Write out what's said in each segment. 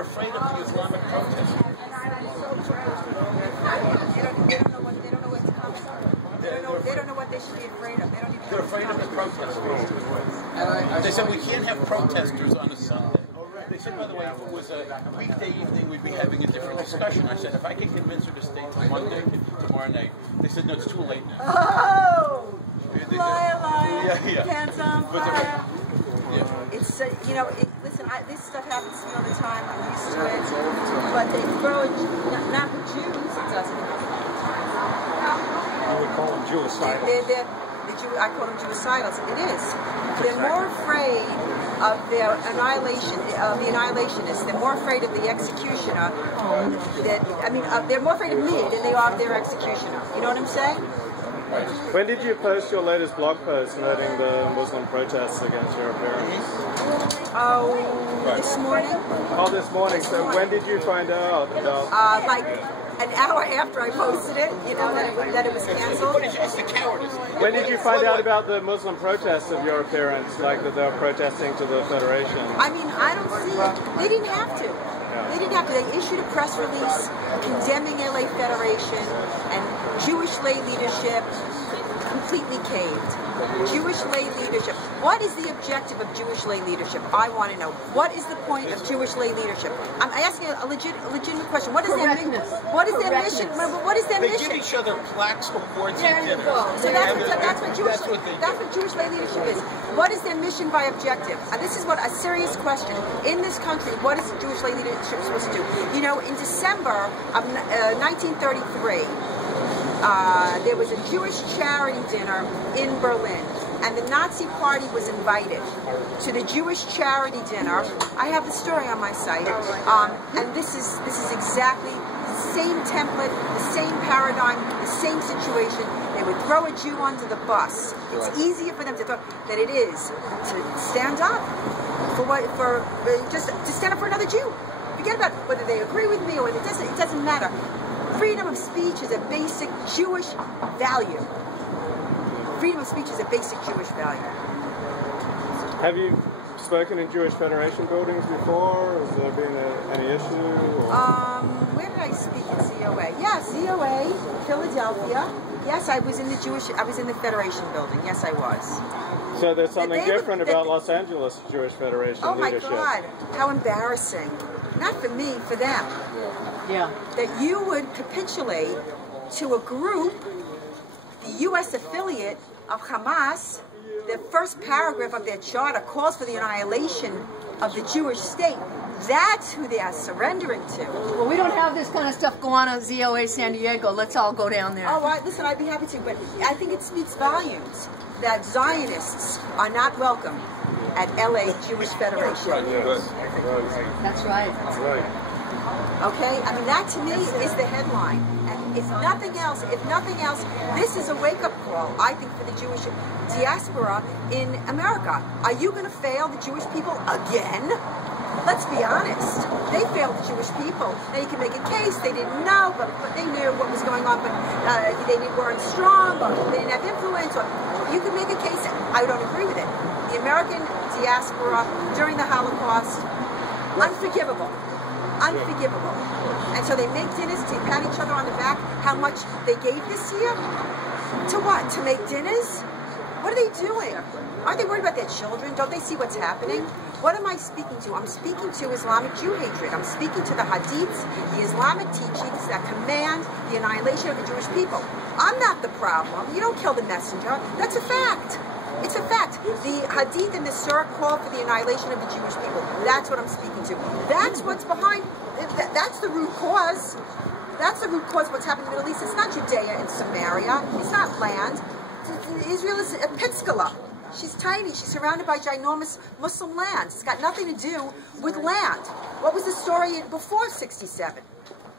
They're afraid of the Islamic protest. They don't know what they should be afraid of. They don't even They're afraid of the protesters. They said we can't have protesters on a Sunday. They said, by the way, if it was a weekday evening, we'd be having a different discussion. I said, if I can convince her to stay till Monday, tomorrow night. They said, no, it's too late now. Oh! Yeah. Cans on fire. It's, you know, listen, this stuff happens to me all the time. I'm used to it. But they throw it, not with Jews, it doesn't. You would call them Jewicidals. I call them Jewicidals. It is. They're more afraid of their annihilation, of the annihilationists. They're more afraid of the executioner. They're more afraid of me than they are of their executioner. You know what I'm saying? When did you post your latest blog post noting the Muslim protests against your appearance? Oh, this morning. Oh, this morning. So when did you find out about? Like an hour after I posted it, you know, that it was canceled. It's the cowardice. When did you find out about the Muslim protests of your appearance, like that they were protesting to the Federation? I mean, I don't see it. They didn't have to. They didn't have to. They issued a press release condemning LA Federation, and Jewish lay leadership completely caved. Jewish lay leadership. What is the objective of Jewish lay leadership? I want to know. What is the point of Jewish lay leadership? I'm asking a legitimate question. What is their mission? What is their mission? What is their mission? They give each other plaques, awards, and dinners. So that's what Jewish lay leadership is. What is their mission by objective? This is what a serious question. In this country, what is Jewish lay leadership supposed to do? You know, in December of 1933, there was a Jewish charity dinner in Berlin, and the Nazi Party was invited to the Jewish charity dinner. I have the story on my site, and this is exactly the same template, the same paradigm, the same situation. They would throw a Jew under the bus. It's easier for them to throw than it is to stand up just to stand up for another Jew. Forget about whether they agree with me or whether it doesn't matter. Freedom of speech is a basic Jewish value. Freedom of speech is a basic Jewish value. Have you spoken in Jewish Federation buildings before? Has there been any issue? Or? Where did I speak at ZOA? Yeah, ZOA, Philadelphia. Yes, I was in the Federation building. Yes, I was. So there's something different about Los Angeles Jewish Federation leadership. Oh my God, how embarrassing. Not for me, for them. Yeah. That you would capitulate to a group, the U.S. affiliate of Hamas. The first paragraph of their charter calls for the annihilation of the Jewish state. That's who they are surrendering to. Well, we don't have this kind of stuff go on ZOA San Diego. Let's all go down there. Oh, listen, I'd be happy to, but I think it speaks volumes that Zionists are not welcome at LA Jewish Federation. That's right. Okay? I mean, that to me is the headline. And if nothing else, this is a wake-up call, I think, for the Jewish diaspora in America. Are you going to fail the Jewish people again? Let's be honest. They failed the Jewish people. Now, you can make a case. They didn't know, but they knew what was going on, but they weren't strong, or they didn't have influence. Or you can make a case. I don't agree with it. The American diaspora during the Holocaust, unforgivable. Unforgivable. And so they make dinners to pat each other on the back how much they gave this year. To what? To make dinners? What are they doing? Aren't they worried about their children? Don't they see what's happening? What am I speaking to? I'm speaking to Islamic Jew hatred. I'm speaking to the Hadiths, the Islamic teachings that command the annihilation of the Jewish people. I'm not the problem. You don't kill the messenger. That's a fact. It's a fact. The Hadith and the Surah call for the annihilation of the Jewish people. That's what I'm speaking to. That's what's behind, that's the root cause. That's the root cause of what's happening in the Middle East. It's not Judea and Samaria. It's not land. Israel is a Pitskala. She's tiny. She's surrounded by ginormous Muslim lands. It's got nothing to do with land. What was the story before 67?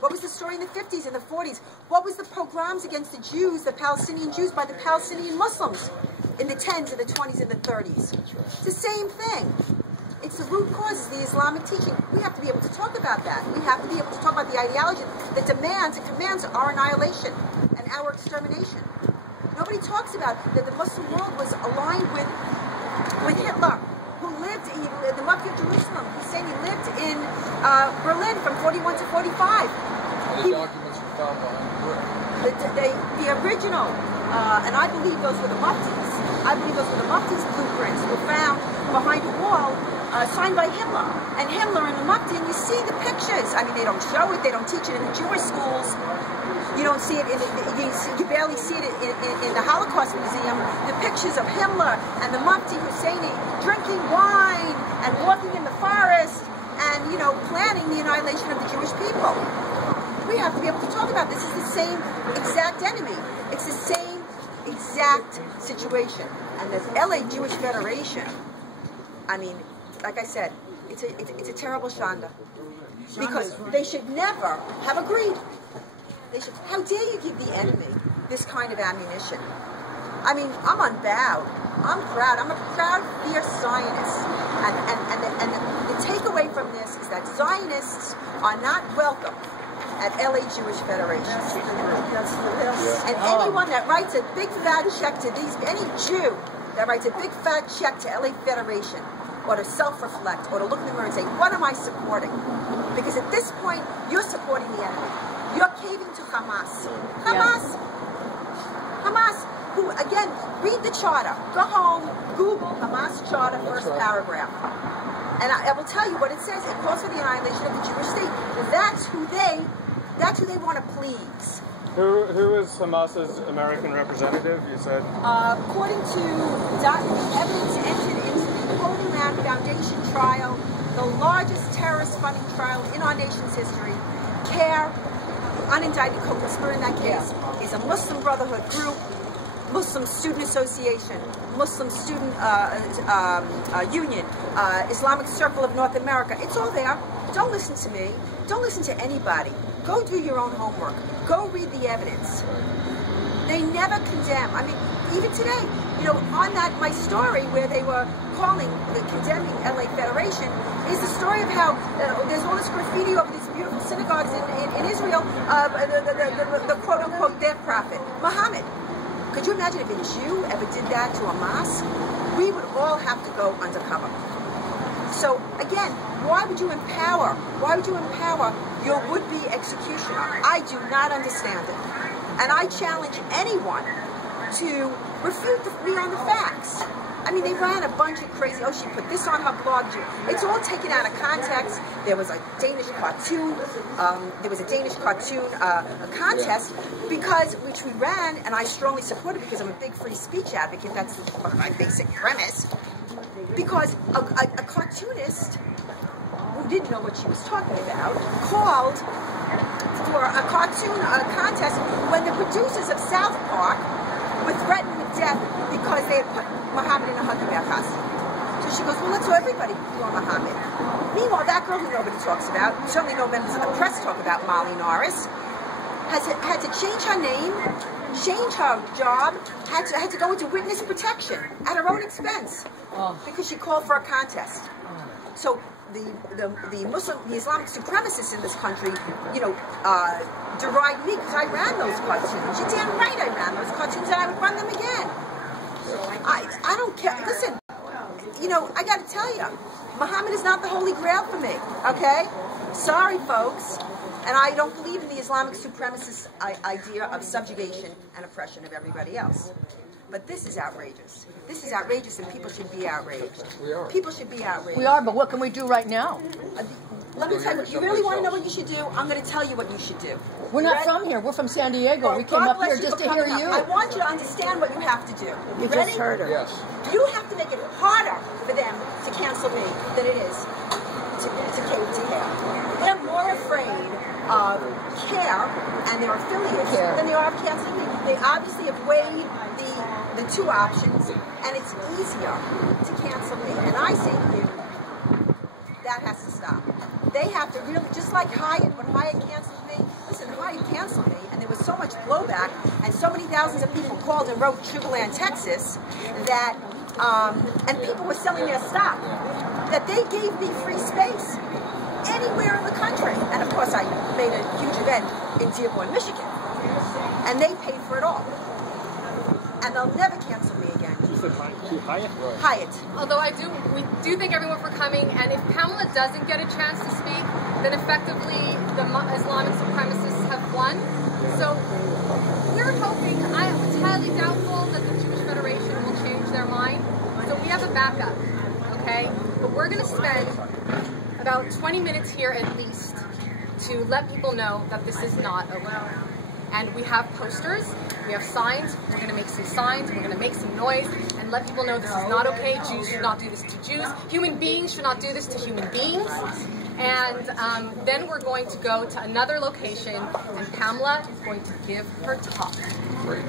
What was the story in the 50s and the 40s? What was the pogroms against the Jews, the Palestinian Jews, by the Palestinian Muslims in the 10s and the 20s and the 30s? It's the same thing. It's the root cause, is the Islamic teaching. We have to be able to talk about that. We have to be able to talk about the ideology that demands and commands our annihilation and our extermination. Nobody talks about that the Muslim world was aligned with Hitler, who lived the Mufti of Jerusalem, Husseini lived in Berlin from 41 to 45. The documents were found behind the brick. The original, and I believe those were the Muftis. I believe those were the Muftis' blueprints were found behind a wall signed by Himmler. And Himmler and the Mufti, and you see the pictures. I mean, they don't show it, they don't teach it in the Jewish schools. You don't see it you barely see it in the Holocaust Museum. The pictures of Himmler and the Mufti Husseini drinking wine and walking in the forest and, you know, planning the annihilation of the Jewish people. We have to be able to talk about this. It's the same exact enemy. It's the same exact situation. And the LA Jewish Federation, I mean, like I said, it's a terrible shanda. Because they should never have agreed. They should, how dare you give the enemy this kind of ammunition? I mean, I'm unbowed. I'm proud. I'm a proud, fierce Zionist. And the takeaway from this is that Zionists are not welcome at LA Jewish Federation. And anyone that writes a big fat check to any Jew that writes a big fat check to LA Federation ought to self-reflect, or to look in the mirror and say, what am I supporting? Because at this point, you're supporting the enemy. You're caving to Hamas. Hamas, who, again, read the charter. Go home, Google Hamas charter, first paragraph. And I will tell you what it says. It calls for the annihilation of the Jewish state. That's who they want to please. Who is Hamas's American representative, you said? According to evidence entered into the Holy Land Foundation trial, the largest terrorist funding trial in our nation's history, CARE, unindicted co-conspirator in that case, is a Muslim Brotherhood group, Muslim Student Association, Muslim Student Union, Islamic Circle of North America. It's all there. Don't listen to me. Don't listen to anybody. Go do your own homework. Go read the evidence. They never condemn. I mean, even today, you know, on my story where they were condemning LA Federation, is the story of how there's all this graffiti over these beautiful synagogues in Israel, the quote-unquote death prophet, Muhammad. Could you imagine if a Jew ever did that to a mosque? We would all have to go undercover. So, again, why would you empower your would-be executioner? I do not understand it. And I challenge anyone to refute me on the facts. I mean, they ran a bunch of crazy, oh, she put this on her blog. It's all taken out of context. There was a Danish cartoon, a contest, which we ran, and I strongly support it because I'm a big free speech advocate. That's one of my basic premise. Because a cartoonist who didn't know what she was talking about called for a contest when the producers of South Park were threatened with death because they had put Muhammad in a Huggy Bear costume. So she goes, well, let's let everybody do a Muhammad. Meanwhile, that girl who nobody talks about, certainly no members of the press talk about, Molly Norris, had to change her name, change her job, had to go into witness protection at her own expense because she called for a contest. So the Islamic supremacists in this country, you know, deride me because I ran those cartoons. You're damn right I ran those cartoons, and I would run them again. I don't care. Listen, you know, I got to tell you, Muhammad is not the Holy Grail for me, okay? Sorry, folks. And I don't believe in the Islamic supremacist idea of subjugation and oppression of everybody else. But this is outrageous. This is outrageous, and people should be outraged. We are. People should be outraged. We are, but what can we do right now? Let me tell you, you really want to know what you should do? I'm going to tell you what you should do. We're not from here. We're from San Diego. We came up here just to hear you. I want you to understand what you have to do. You ready? just heard her. Yes. You have to make it harder for them to cancel me than it is to cave to him. They're more afraid of CARE and their affiliates than they are of canceling me. They obviously have weighed the two options, and it's easier to cancel me. And I say to you, that has to stop. They have to really, just like Hyatt, when Hyatt canceled me, listen, Hyatt canceled me, and there was so much blowback, and so many thousands of people called and wrote Sugarland, Texas, that, and people were selling their stock, that they gave me free space anywhere in the country. And of course, I made a huge event in Dearborn, Michigan, and they paid for it all. and they'll never cancel me again. You said Hyatt? Hyatt. Although we do thank everyone for coming, and if Pamela doesn't get a chance to speak, then effectively the Islamic supremacists have won. So we're hoping, it's highly doubtful that the Jewish Federation will change their mind. So we have a backup, okay? But we're going to spend about 20 minutes here at least to let people know that this is not okay. And we have posters, we have signs, we're going to make some signs, we're going to make some noise, and let people know this is not okay. Jews should not do this to Jews. Human beings should not do this to human beings. And then we're going to go to another location, and Pamela is going to give her talk. Great.